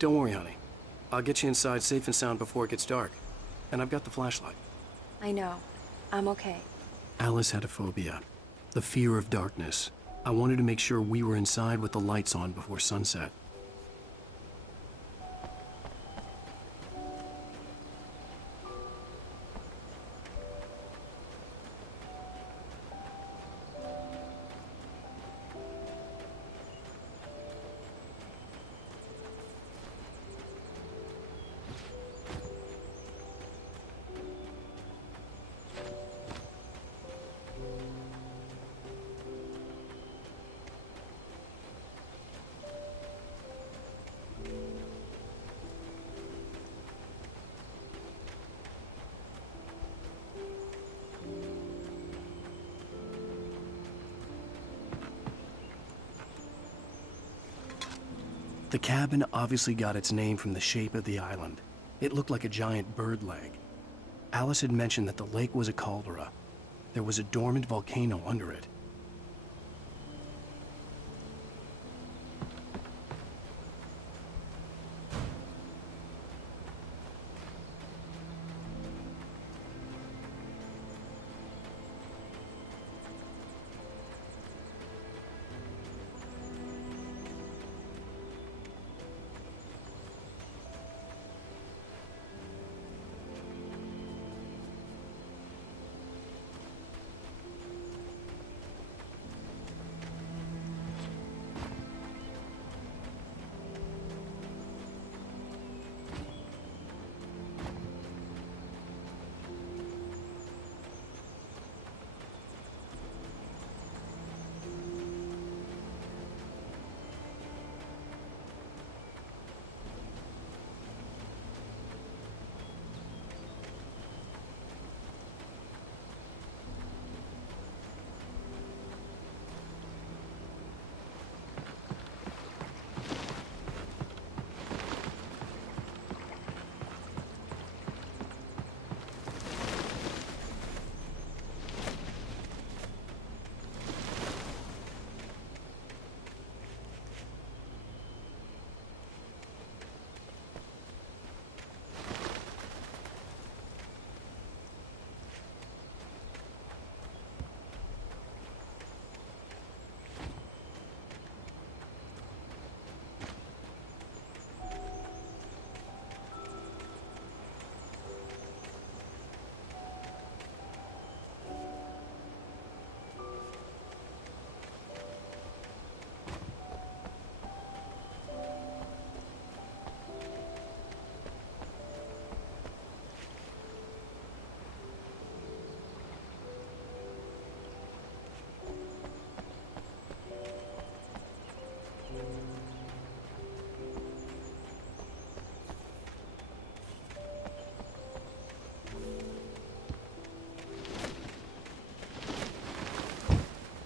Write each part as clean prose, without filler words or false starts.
Don't worry, honey. I'll get you inside safe and sound before it gets dark. And I've got the flashlight. I know. I'm okay. Alice had a phobia. The fear of darkness. I wanted to make sure we were inside with the lights on before sunset. The cabin obviously got its name from the shape of the island. It looked like a giant bird leg. Alice had mentioned that the lake was a caldera. There was a dormant volcano under it.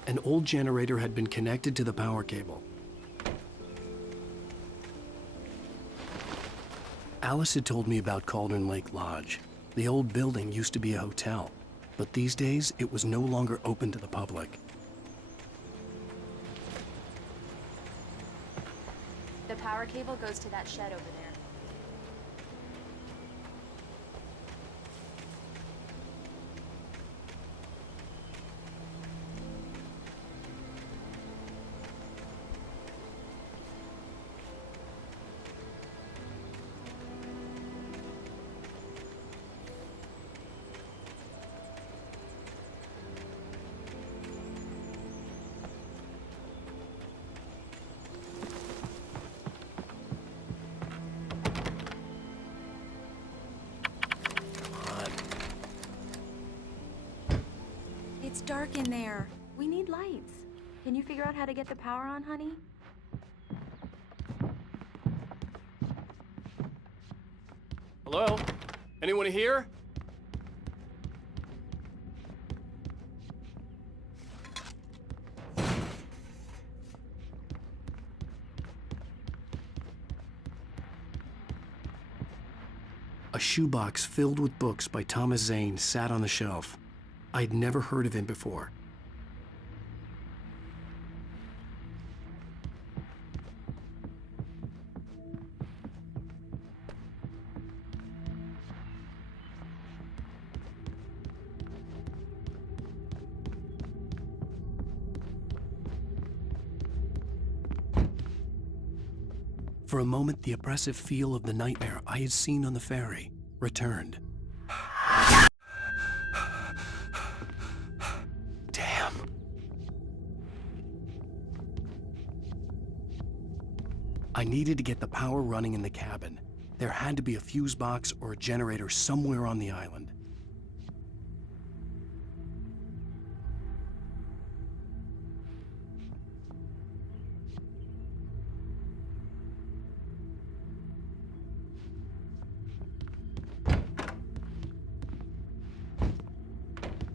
An old generator had been connected to the power cable. Alice had told me about Cauldron Lake Lodge. The old building used to be a hotel, but these days it was no longer open to the public. The power cable goes to that shed over there. It's dark in there. We need lights. Can you figure out how to get the power on, honey? Hello? Anyone here? A shoebox filled with books by Thomas Zane sat on the shelf. I'd never heard of him before. For a moment, the oppressive feel of the nightmare I had seen on the ferry returned. Damn. I needed to get the power running in the cabin. There had to be a fuse box or a generator somewhere on the island.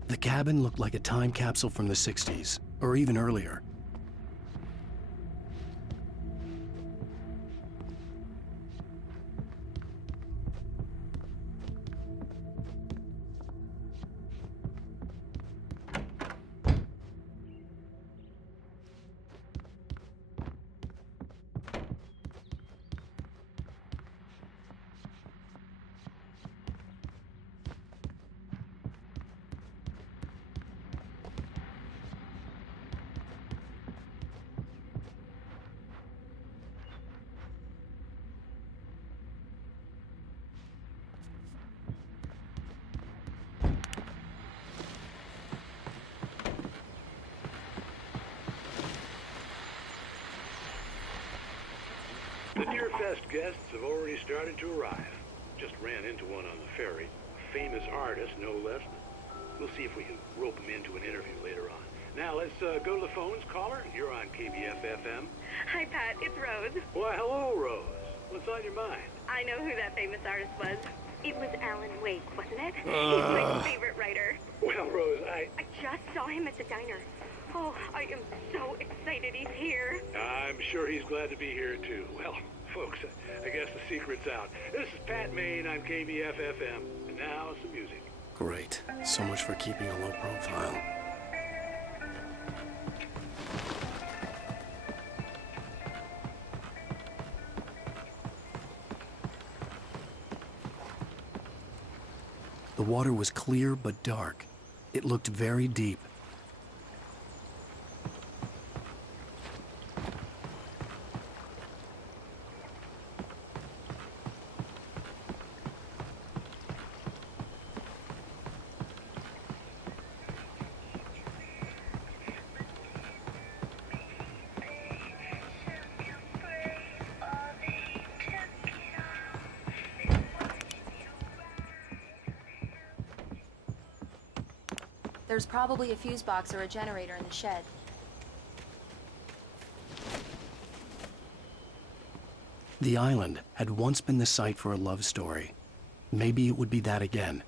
The cabin looked like a time capsule from the 60s, or even earlier. The Deer Fest guests have already started to arrive. Just ran into one on the ferry. A famous artist, no less. We'll see if we can rope him into an interview later on. Now, let's go to the phones. Caller, you're on KBF-FM. Hi, Pat. It's Rose. Why, hello, Rose. What's on your mind? I know who that famous artist was. It was Alan Wake, wasn't it? He's my favorite writer. Well, Rose, I just saw him at the diner. Oh, I am so excited he's here. I'm sure he's glad to be here, too. Well, folks, I guess the secret's out. This is Pat Maine on KBF-FM. And now, some music. Great. So much for keeping a low profile. The water was clear but dark. It looked very deep. There's probably a fuse box or a generator in the shed. The island had once been the site for a love story. Maybe it would be that again.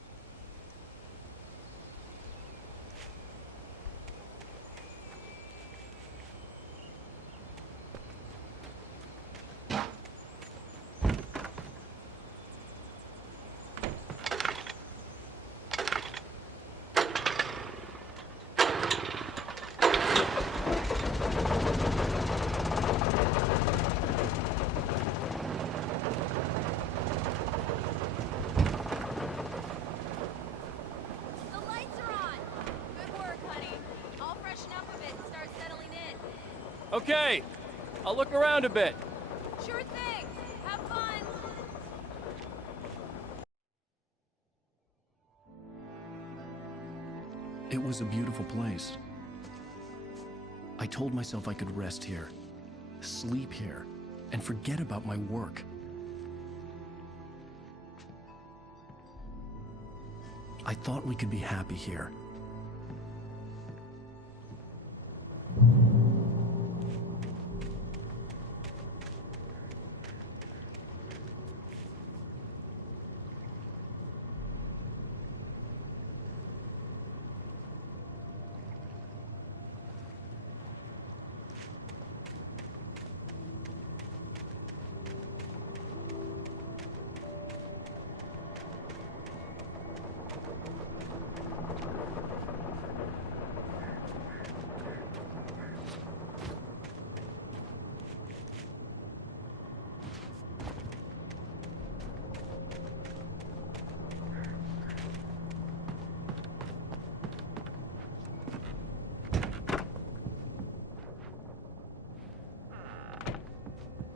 Okay, I'll look around a bit. Sure thing. Have fun. It was a beautiful place. I told myself I could rest here, sleep here, and forget about my work. I thought we could be happy here.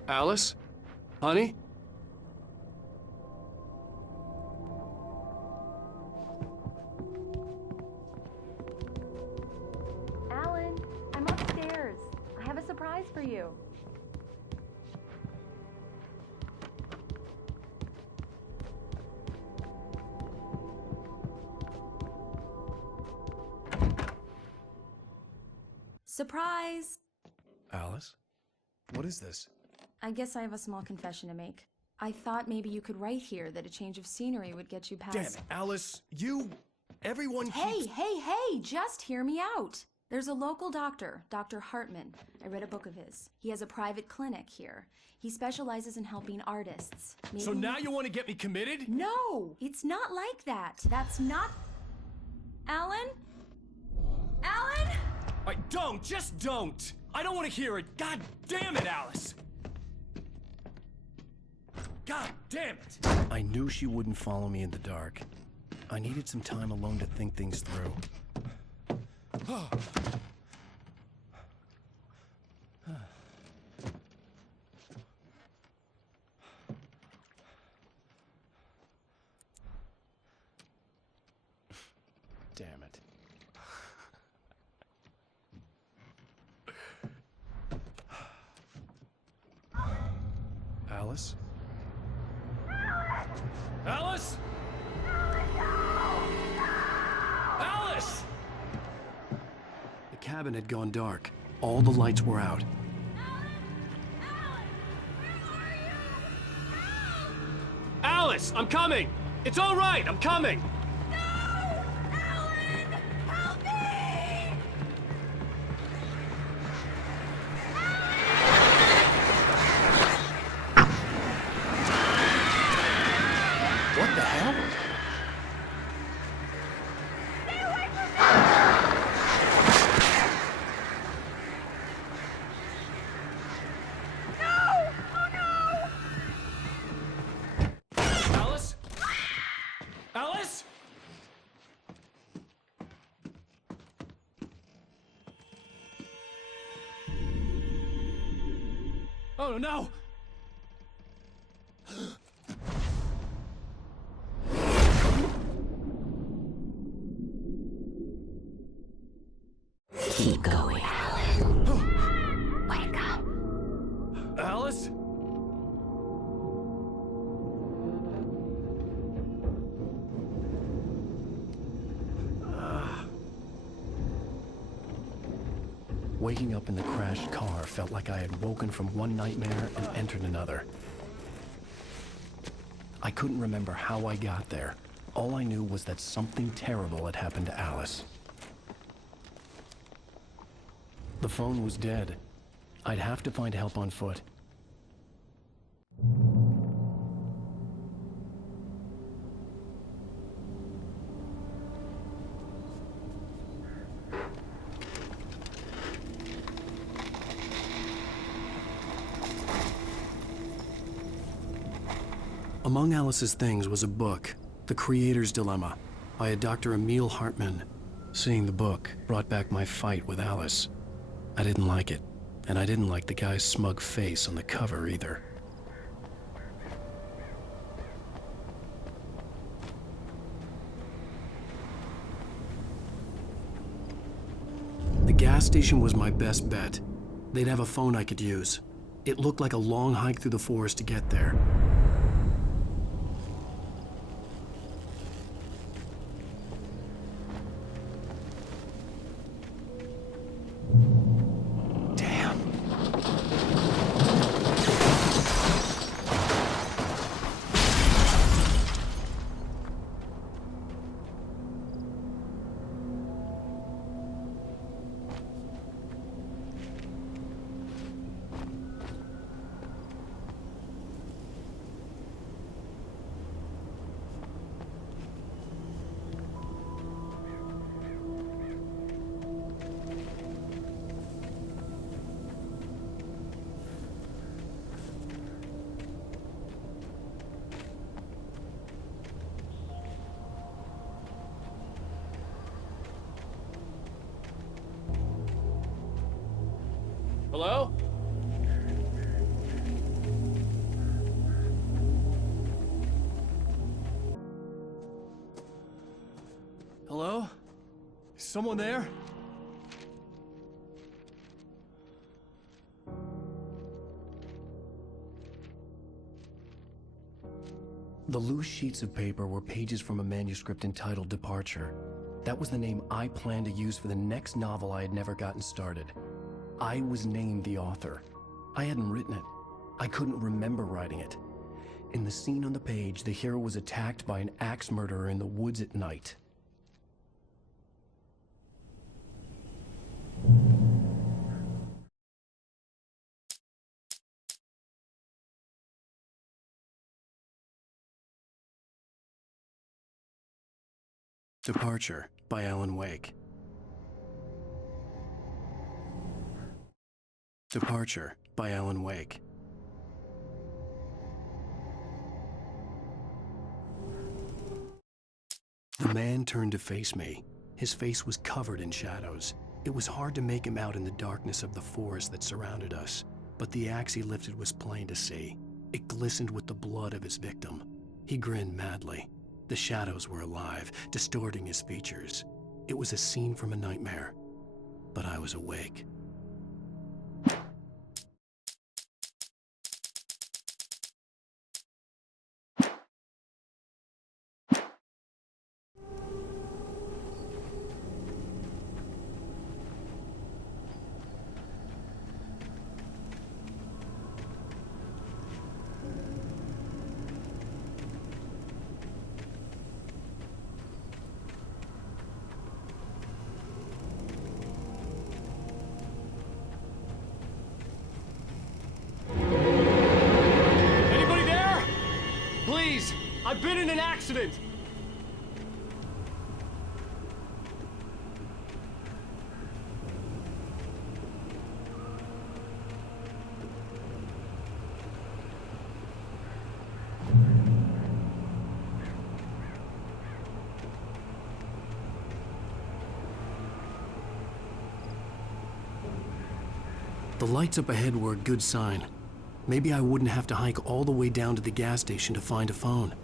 Alice? Honey? Alan, I'm upstairs. I have a surprise for you. Surprise! Alice? What is this? I guess I have a small confession to make. I thought maybe you could write here that a change of scenery would get you past... Damn it, Alice. Everyone Hey, just hear me out. There's a local doctor, Dr. Hartman. I read a book of his. He has a private clinic here. He specializes in helping artists. So now you want to get me committed? No, it's not like that. That's not... Alan? Alan? Just don't! I don't want to hear it! God damn it, Alice! God damn it! I knew she wouldn't follow me in the dark. I needed some time alone to think things through. Damn it. Alice? Alice? Alice! The cabin had gone dark. All the lights were out. Alice, I'm coming! It's all right, I'm coming! What the hell? Alice? Alice? Oh no! Keep going, Alan. Wake up. Alice? Waking up in the crashed car felt like I had woken from one nightmare and entered another. I couldn't remember how I got there. All I knew was that something terrible had happened to Alice. The phone was dead. I'd have to find help on foot. Among Alice's things was a book, The Creator's Dilemma, by a Dr. Emil Hartman. Seeing the book brought back my fight with Alice. I didn't like it, and I didn't like the guy's smug face on the cover either. The gas station was my best bet. They'd have a phone I could use. It looked like a long hike through the forest to get there. Hello? someone there? The loose sheets of paper were pages from a manuscript entitled Departure. That was the name I planned to use for the next novel I had never gotten started. I was named the author. I hadn't written it. I couldn't remember writing it. In the scene on the page, the hero was attacked by an axe murderer in the woods at night. Departure by Alan Wake. Departure by Alan Wake. The man turned to face me. His face was covered in shadows. It was hard to make him out in the darkness of the forest that surrounded us, but the axe he lifted was plain to see. It glistened with the blood of his victim. He grinned madly. The shadows were alive, distorting his features. It was a scene from a nightmare, but I was awake. I've been in an accident! The lights up ahead were a good sign. Maybe I wouldn't have to hike all the way down to the gas station to find a phone.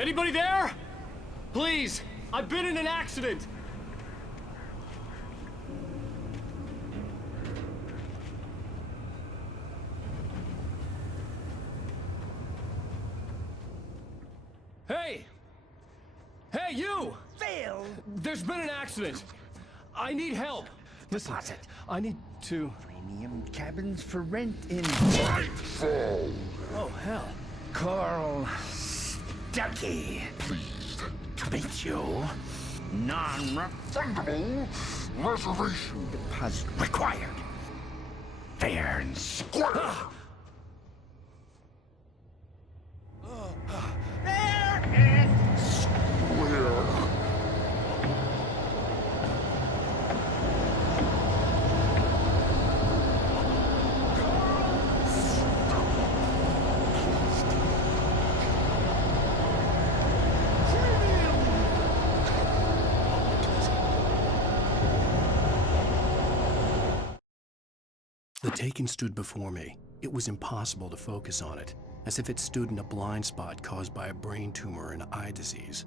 Anybody there? Please, I've been in an accident. Hey! Hey, you! Phil! There's been an accident. I need help. Listen, I need to... Premium cabins for rent in... Oh, hell. Carl Stuckey. Pleased To meet you. Non-refundable reservation deposit required. Fair and square. Fair and where The Taken stood before me. It was impossible to focus on it, as if it stood in a blind spot caused by a brain tumor and eye disease.